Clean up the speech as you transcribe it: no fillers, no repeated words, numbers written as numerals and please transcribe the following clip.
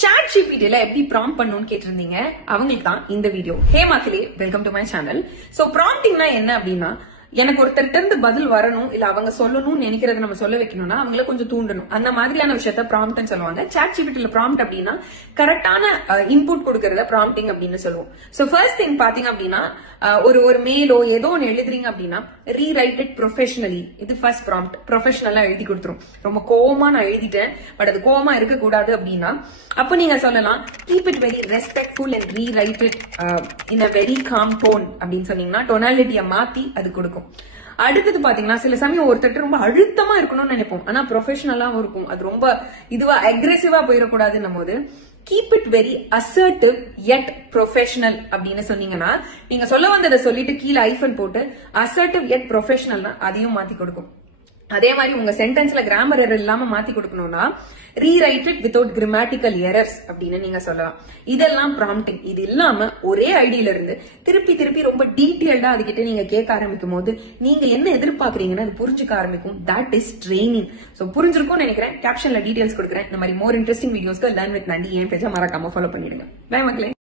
Chat ஜிபிடில எப்படி prompt பண்ணணும்னு கேட்டிருந்தீங்க. அவங்களுக்கு தான் இந்த வீடியோ. ஹே மக்களே, welcome to my channel. So ப்ராம்ப்டிங்னா என்ன அப்படின்னா, எனக்கு ஒருத்தர்ட்ட இருந்து பதில் வரணும், இல்ல அவங்க சொல்லணும்னு நினைக்கிறத நம்ம சொல்ல வைக்கணும்னா அவங்கள கொஞ்சம் தூண்டணும். அந்த மாதிரியான விஷயத்த ப்ராம்ப்ட்னு சொல்லுவாங்க. சாட் ஜிபிடில ப்ராம்ப்ட் அப்படின்னா கரெக்டான இன்புட் கொடுக்கறத ப்ராம்ப்டிங் அப்படின்னு சொல்லுவோம். சோ ஃபர்ஸ்ட் திங் பாத்தீங்க அப்படின்னா, ஒரு மெயிலோ ஏதோ ஒன்னு எழுதுறீங்க அப்படின்னா ரீரைட் இட் ப்ரொஃபஷனலி. இது ஃபர்ஸ்ட் ப்ராம்ப்ட். ப்ரொஃபஷனலா எழுதி கொடுத்துரும். ரொம்ப கோவமா நான் எழுதிட்டேன், பட் அது கோவமா இருக்க கூடாது அப்படின்னா அப்ப நீங்க சொல்லலாம், keep it very respectful and rewrite it in a very calm tone அப்படின்னு சொன்னீங்கன்னா டொனாலிட்டியை மாத்தி அது கொடுக்கும். அடுத்தது பாத்தீங்கன்னா, சில சமயம் ஒருத்தர் ரொம்ப அழுத்தமா இருக்கணும்னு நினைப்போம், ஆனா ப்ரொஃபஷனலாவும் இருக்கும். அது ரொம்ப இதுவா அக்ரெசிவா போயிடக்கூடாதுன்னும் போது keep it very assertive yet professional அப்படின்னு சொன்னீங்கன்னா, நீங்க சொல்ல வந்ததை சொல்லிட்டு கீழே ஐஃபன் போட்டு அசர்டிவ் yet ப்ரொஃபஷனல்னா அதையும் மாத்தி கொடுக்கும். அதே மாதிரி உங்க சென்டென்ஸ்ல கிராமர் எரர் இல்லாம மாத்தி கொடுக்கணும்னா rewrite it without grammatical errors அப்படின்னு நீங்க சொல்லலாம். இதெல்லாம் ப்ராம்ப்டிங். இது இல்லாம ஒரே ஐடியில இருந்து திருப்பி ரொம்ப டீடைல்டா அதுகிட்ட நீங்க கேட்க ஆரம்பிக்கும் போது நீங்க என்ன எதிர்பார்க்கறீங்கன்னு அது புரிஞ்சுக்க ஆரம்பிக்கும். That is training. சோ புரிஞ்சிருக்கும்னு நினைக்கிறேன். கேப்ஷன்ல டீடைல்ஸ் கொடுக்குறேன். இந்த மாதிரி மோர் இன்ட்ரெஸ்டிங் வீடியோஸ்க்கு லேர்ன் வித் நண்டி என் பேஜை மறக்காம ஃபாலோ பண்ணிடுங்க. பை மக்களே.